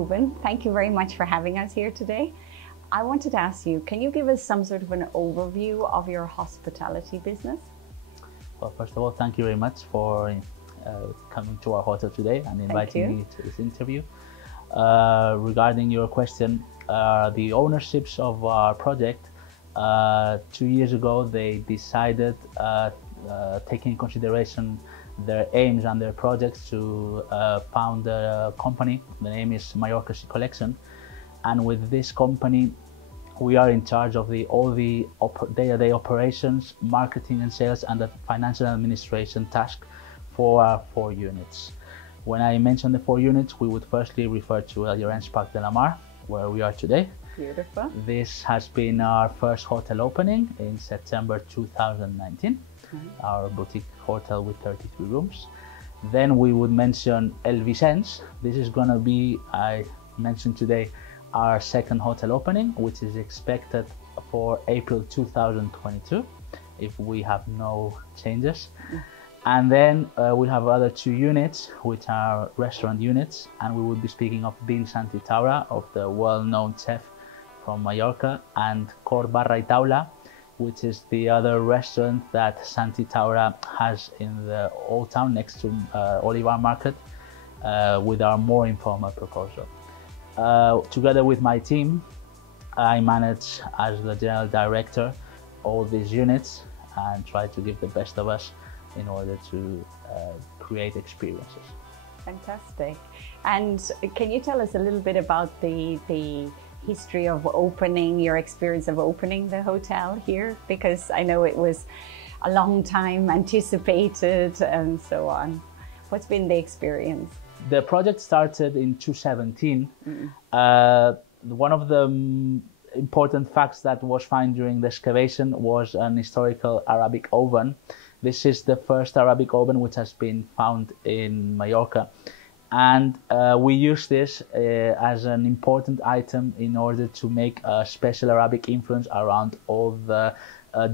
Rubén. Thank you very much for having us here today. I wanted to ask you, can you give us some sort of an overview of your hospitality business? Well, first of all, thank you very much for coming to our hotel today and inviting me to this interview. Regarding your question, the ownerships of our project, 2 years ago, they decided, taking in consideration their aims and their projects, to found a company. The name is Mallorca Collection, and with this company we are in charge of all the day-to-day operations, marketing and sales, and the financial administration task for our 4 units. When I mention the 4 units, we would firstly refer to Llorenç Parc de la Mar, where we are today. Beautiful. This has been our first hotel opening in September 2019, our boutique hotel with 33 rooms. Then we would mention El Vicens. This is going to be, I mentioned today, our second hotel opening, which is expected for April 2022, if we have no changes. And then we have other 2 units, which are restaurant units, and we will be speaking of being Santi Taura, of the well-known chef from Mallorca, and Cor Barra y Taula, which is the other restaurant that Santi Taura has in the Old Town next to Olivar Market, with our more informal proposal. Together with my team, I manage as the general director all these units and try to give the best of us in order to create experiences. Fantastic. And can you tell us a little bit about the history of opening, your experience of opening the hotel here? Because I know it was a long time anticipated and so on. What's been the experience? The project started in 2017. One of the important facts that was found during the excavation was an historical Arabic oven. This is the first Arabic oven which has been found in Mallorca. And we use this as an important item in order to make a special Arabic influence around all the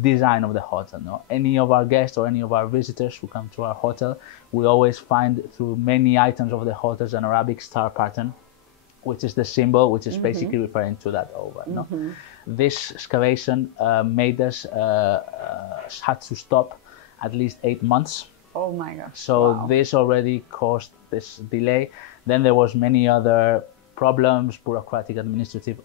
design of the hotel. No? Any of our guests or any of our visitors who come to our hotel, we always find through many items of the hotels an Arabic star pattern, which is the symbol, which is basically referring to that oven. No? This excavation made us had to stop at least 8 months. Oh my gosh. So this already caused this delay. Then there was many other problems, bureaucratic, administrative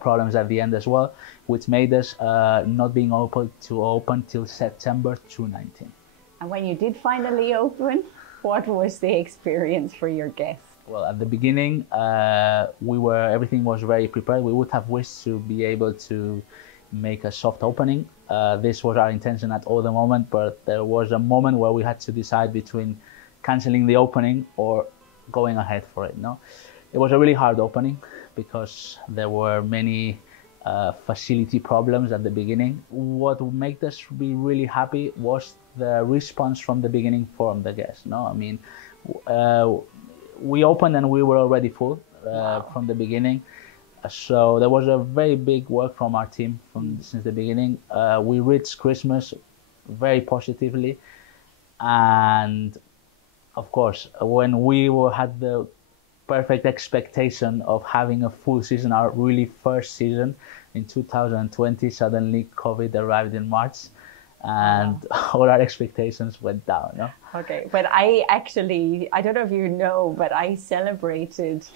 problems at the end as well, which made us not being able to open till September 2019. And when you did finally open, what was the experience for your guests? Well, at the beginning, everything was very prepared. We would have wished to be able to make a soft opening. This was our intention at all the moment, but there was a moment where we had to decide between canceling the opening or going ahead for it. No, it was a really hard opening because there were many facility problems at the beginning. What made us be really happy was the response from the beginning from the guests. No, I mean, we opened and we were already full from the beginning. So there was a very big work from our team since the beginning. We reached Christmas very positively, and of course, when we had the perfect expectation of having a full season, our really first season in 2020, suddenly COVID arrived in March, and all our expectations went down. No? Okay, but I don't know if you know, but I celebrated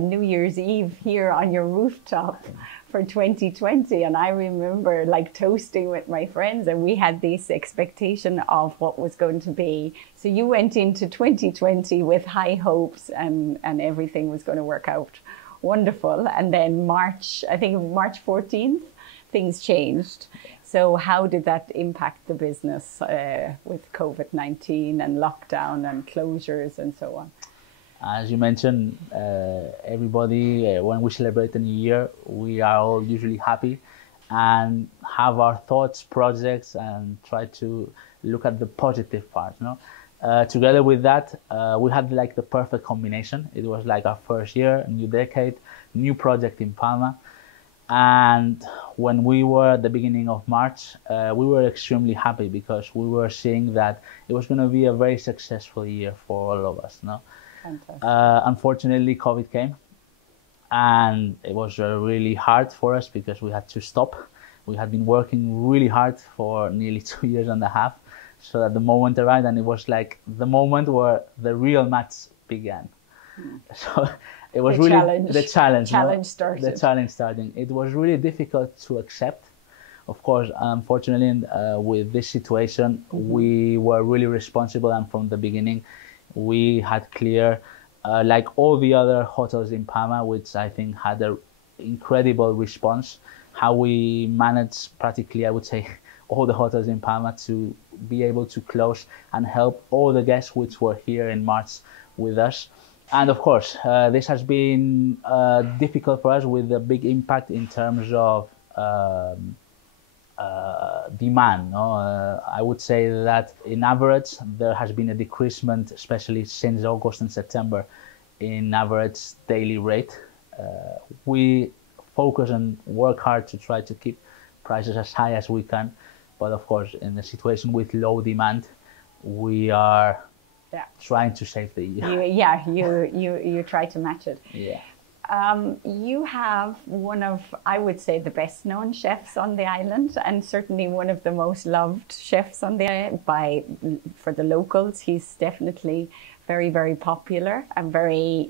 New Year's Eve here on your rooftop for 2020, and I remember like toasting with my friends, and we had this expectation of what was going to be. So you went into 2020 with high hopes, and everything was going to work out wonderful. And then March 14th, things changed. So how did that impact the business with COVID-19 and lockdown and closures and so on? As you mentioned, everybody, when we celebrate the new year, we are all usually happy and have our thoughts, projects, and try to look at the positive parts. No? Together with that, we had like the perfect combination. It was like our first year, new decade, new project in Palma. And when we were at the beginning of March, we were extremely happy because we were seeing that it was going to be a very successful year for all of us. No? Fantastic. Unfortunately, COVID came and it was really hard for us because we had to stop. We had been working really hard for nearly 2.5 years, so that the moment arrived, and it was like the moment where the real match began. So it was the challenge started. The challenge starting. It was really difficult to accept. Of course, unfortunately, with this situation, we were really responsible, and from the beginning, we had clear, like all the other hotels in Palma, which I think had an incredible response, how we managed practically, I would say, all the hotels in Palma to be able to close and help all the guests which were here in March with us. And of course, this has been difficult for us, with a big impact in terms of demand. I would say that in average there has been a decreasement, especially since August and September, in average daily rate. We focus and work hard to try to keep prices as high as we can, but of course in a situation with low demand, we are trying to save the year. You try to match it. Yeah. You have one of, I would say, the best known chefs on the island, and certainly one of the most loved chefs on the island for the locals. He's definitely very, very popular and very,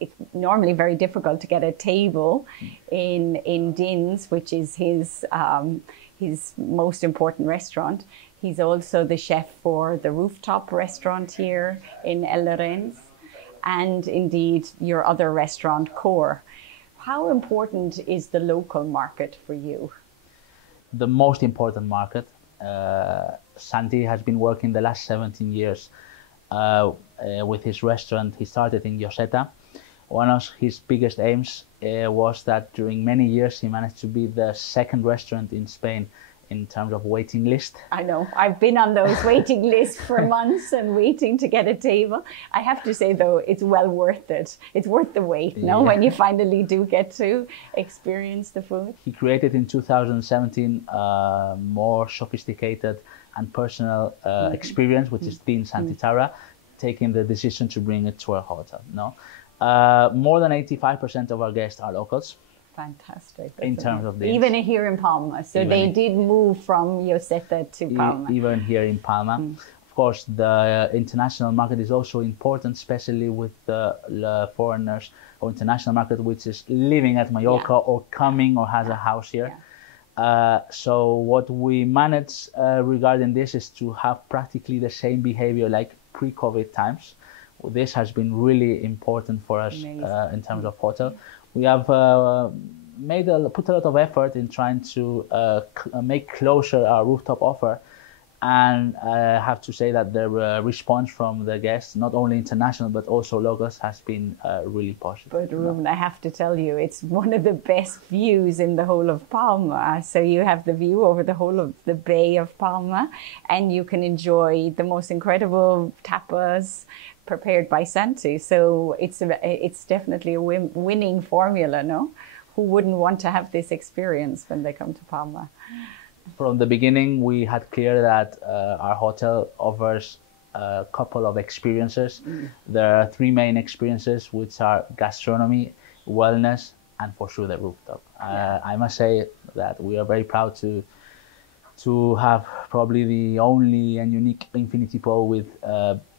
it's normally very difficult to get a table in Din's, which is his most important restaurant. He's also the chef for the rooftop restaurant here in Llorenc, and indeed your other restaurant, Core. How important is the local market for you? The most important market. Santi has been working the last 17 years with his restaurant. He started in Lloseta. One of his biggest aims was that during many years he managed to be the second restaurant in Spain in terms of waiting list. I know, I've been on those waiting lists for months and waiting to get a table. I have to say though, it's well worth it. It's worth the wait, when you finally do get to experience the food. He created in 2017 a more sophisticated and personal experience, which is Din Santi Taura, taking the decision to bring it to our hotel. More than 85% of our guests are locals. Fantastic. In terms of this. Even here in Palma. So they did move from Lloseta to Palma. Even here in Palma. Of course, the international market is also important, especially with the foreigners or international market, which is living at Mallorca or coming or has a house here. So what we manage regarding this is to have practically the same behavior like pre-COVID times. This has been really important for us in terms of hotel. We have put a lot of effort in trying to make closer our rooftop offer, and I have to say that the response from the guests, not only international but also locals, has been really positive. But Rubén, I have to tell you, it's one of the best views in the whole of Palma. So you have the view over the whole of the Bay of Palma, and you can enjoy the most incredible tapas prepared by Santi. So it's definitely a winning formula, no? Who wouldn't want to have this experience when they come to Palma? From the beginning, we had clear that our hotel offers a couple of experiences. There are 3 main experiences, which are gastronomy, wellness, and for sure the rooftop. I must say that we are very proud to have probably the only and unique infinity pool with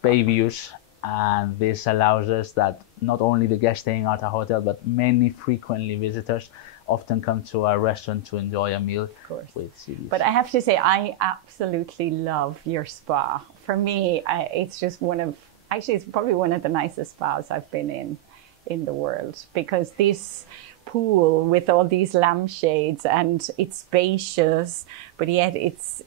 bay views. And this allows us that not only the guests staying at our hotel, but many frequently visitors often come to our restaurant to enjoy a meal with seafood. But I have to say, I absolutely love your spa. For me, it's just it's probably one of the nicest spas I've been in the world, because this pool with all these lampshades, and it's spacious, but yet it's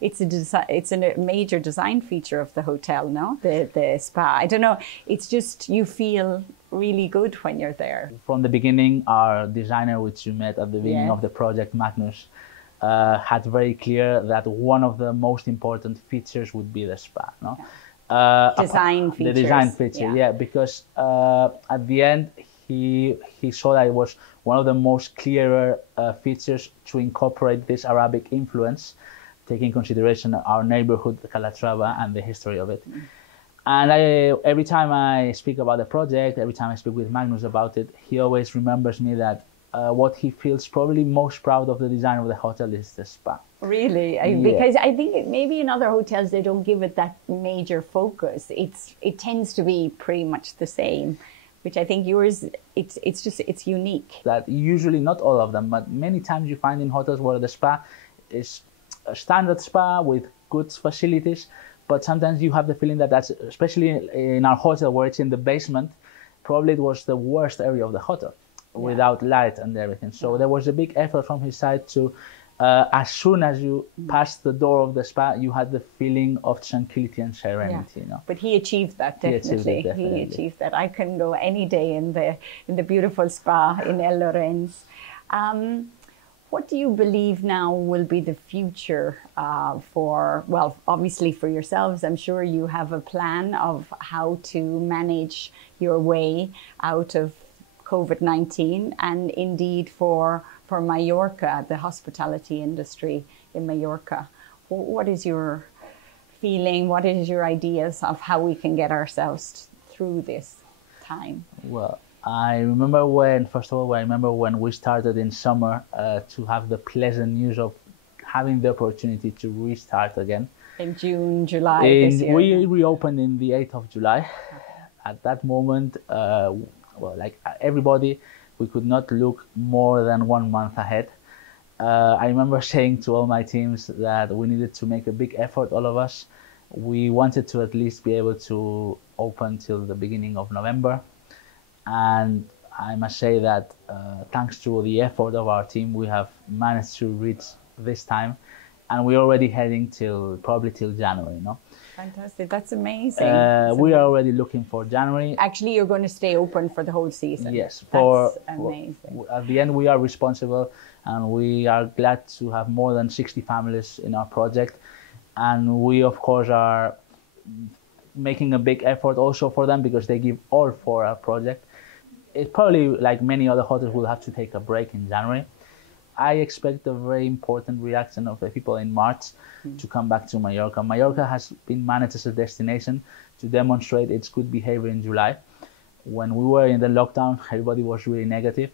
a major design feature of the hotel, no? The spa. I don't know, it's just, you feel really good when you're there. From the beginning, our designer, which you met at the beginning of the project, Magnus, had very clear that one of the most important features would be the spa, no? Design features. The design feature, because at the end, he saw that it was one of the most clearer features to incorporate this Arabic influence, taking into consideration our neighborhood, Calatrava, and the history of it. And every time I speak about the project, every time I speak with Magnus about it, he always remembers me that what he feels probably most proud of the design of the hotel is the spa. Really? Yeah. Because I think maybe in other hotels they don't give it that major focus. It tends to be pretty much the same, which I think yours, it's unique. That usually, not all of them, but many times you find in hotels where the spa is a standard spa with good facilities, but sometimes you have the feeling that that's, especially in our hotel where it's in the basement, probably it was the worst area of the hotel, without light and everything. So there was a big effort from his side to, as soon as you passed the door of the spa, you had the feeling of tranquility and serenity. You know? But he achieved that, definitely. He achieved that. I can go any day in the beautiful spa in El Llorenç. What do you believe now will be the future for, well, obviously for yourselves? I'm sure you have a plan of how to manage your way out of COVID-19, and indeed for Mallorca, the hospitality industry in Mallorca. What is your feeling? What is your ideas of how we can get ourselves through this time? Well, I remember when we started in summer to have the pleasant news of having the opportunity to restart again. In June, July this year. We reopened in the 8th of July. At that moment, well, like everybody, we could not look more than 1 month ahead. I remember saying to all my teams that we needed to make a big effort, all of us. We wanted to at least be able to open till the beginning of November. And I must say that thanks to the effort of our team, we have managed to reach this time. And we're already heading probably till January, no? Fantastic. That's amazing. We are already looking for January. Actually, you're going to stay open for the whole season. Yes. That's amazing. At the end, we are responsible, and we are glad to have more than 60 families in our project. And we, of course, are making a big effort also for them because they give all for our project. It probably, like many other hotels, will have to take a break in January. I expect a very important reaction of the people in March to come back to Mallorca. Mallorca has been managed as a destination to demonstrate its good behavior in July. When we were in the lockdown, everybody was really negative,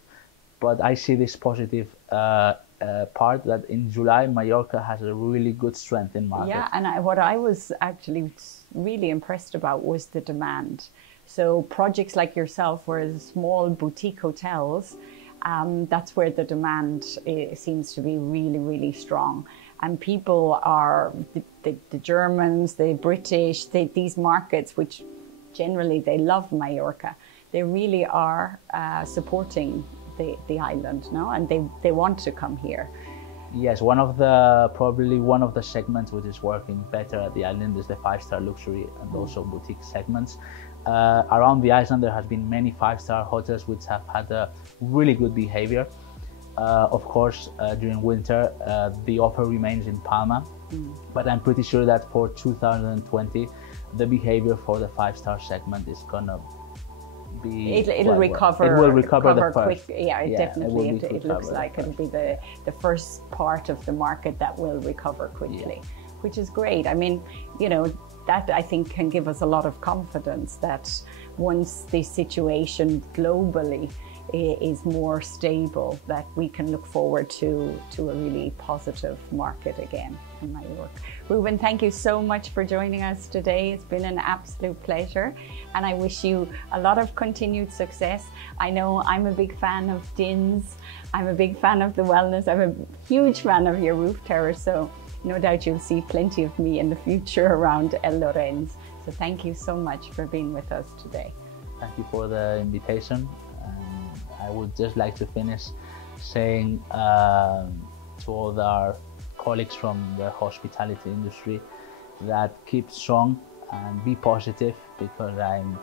but I see this positive part that in July, Mallorca has a really good strength in market. Yeah, and what I was actually really impressed about was the demand. So projects like yourself, where small boutique hotels, that's where the demand seems to be really, really strong. And people are, the Germans, the British, these markets, which generally they love Mallorca, they really are supporting the island, no? And they want to come here. Yes, probably one of the segments which is working better at the island is the 5-star luxury and also boutique segments. Around the island, there has been many 5-star hotels which have had a really good behavior. Of course, during winter, the offer remains in Palma, but I'm pretty sure that for 2020, the behavior for the 5-star segment is gonna be. It'll recover. It will recover the first. Quick. Yeah, definitely. It looks like it'll be the first part of the market that will recover quickly, which is great. I mean, you know, that I think can give us a lot of confidence that once the situation globally is more stable, that we can look forward to a really positive market again in Mallorca. Rubén, thank you so much for joining us today. It's been an absolute pleasure, and I wish you a lot of continued success. I know I'm a big fan of Din's. I'm a big fan of the wellness. I'm a huge fan of your roof terrace, so no doubt you'll see plenty of me in the future around El Llorenç. So thank you so much for being with us today. Thank you for the invitation. I would just like to finish saying to all our colleagues from the hospitality industry that keep strong and be positive, because I'm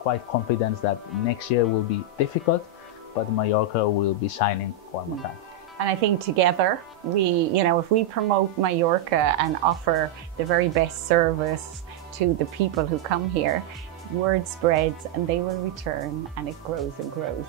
quite confident that next year will be difficult, but Mallorca will be shining one more time. And I think together, if we promote Mallorca and offer the very best service to the people who come here, word spreads and they will return, and it grows and grows.